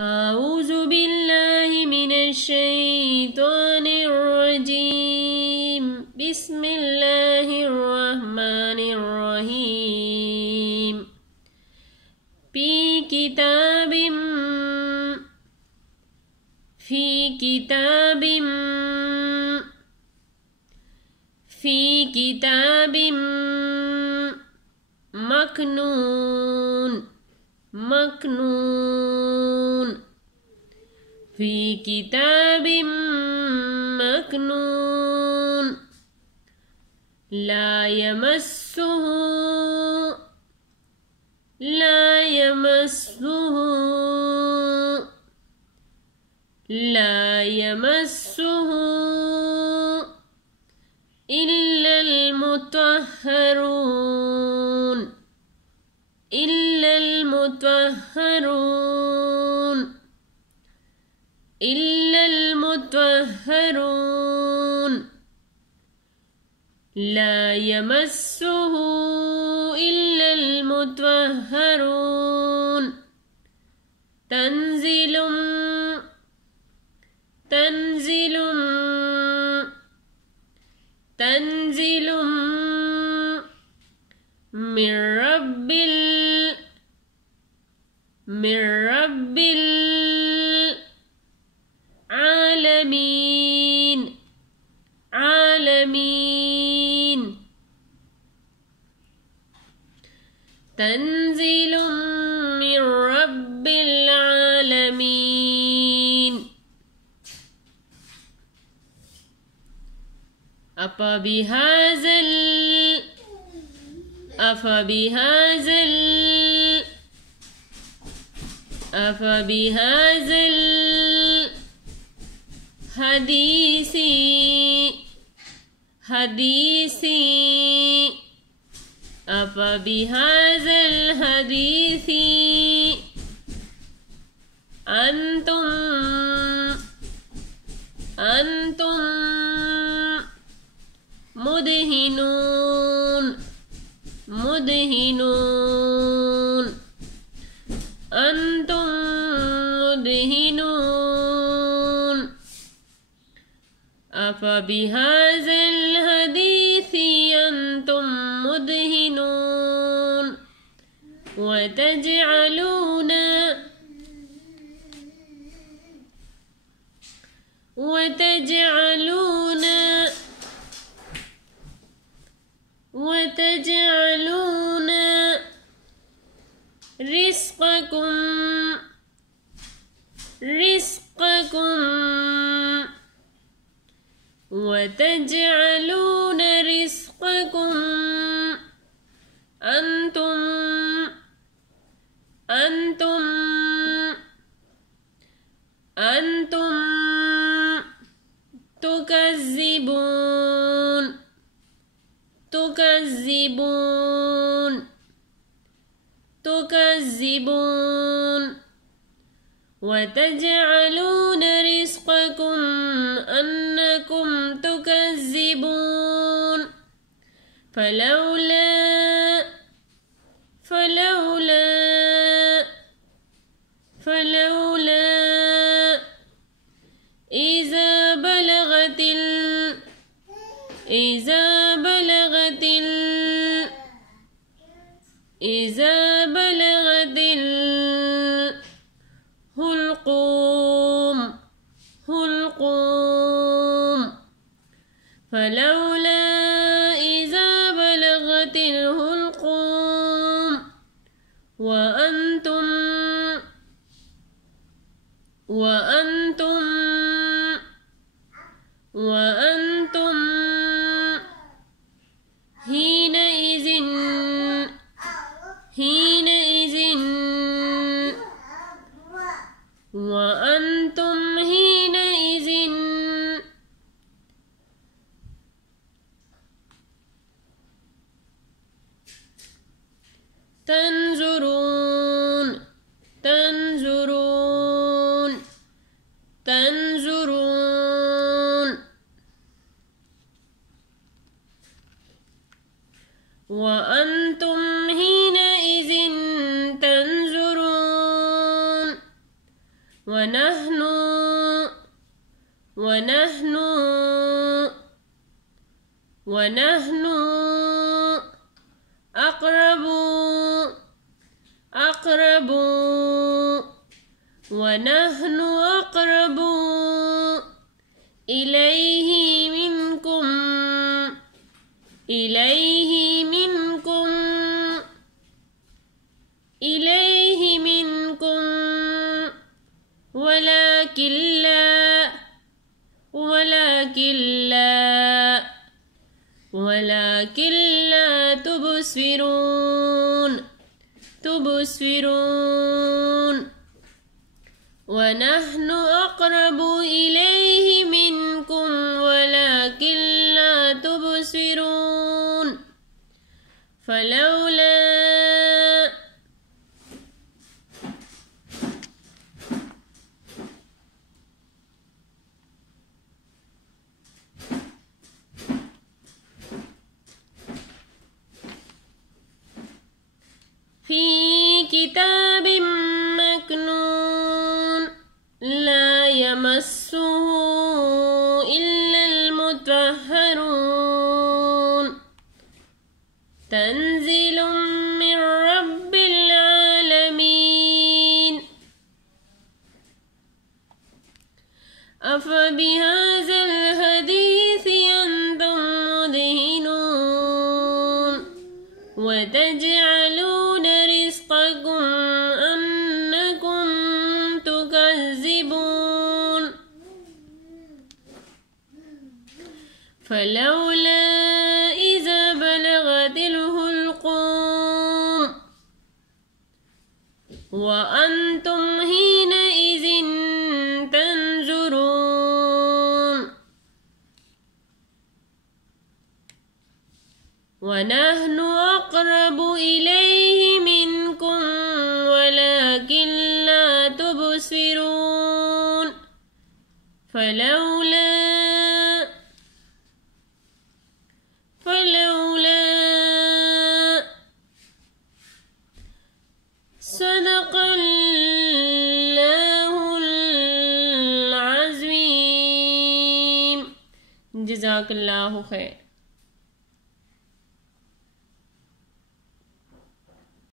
أعوذ بالله من الشيطان الرجيم بسم الله الرحمن الرحيم في كتاب مكنون في كتاب مكنون لا يمسه إلا المطهرون لا يمسه إلا المطهرون تنزيل من رب العالمين تنزيل من رب العالمين أفبهذا الحديث أنتم مدهنون أفبهذا الحديث أنتم مدهنون وتجعلون رزقكم أنتم تكذبون وتجعلون رزقكم أنكم تكذبون فلولا إذا بلغت الحلقوم فلولا إذا بلغت الحلقوم وأنتم حينئذ تنظرون وأنتم حينئذ تنظرون ونحن ونحن ونحن أقرب أقرب ونحن أقرب إليه منكم إليه منكم إليه منكم ولكن لا ولكن لا ولكن لا تبصرون تبصرون ونحن أقرب إليه منكم ولكن لا تبصرون فلولا في كتاب مكنون لا يمسه إلا المطهرون تنزيل من رب العالمين أفبهذا الحديث أنتم مدهنون وتجعلون رزقكم أنكم تكذبون فلولا إذا بلغت الحلقوم وأنتم حينئذ تنظرون ونحن أقرب إليه منكم ولكن لا تبصرون فلولا صدق الله العظيم. जज़ाकल्लाहु खैर।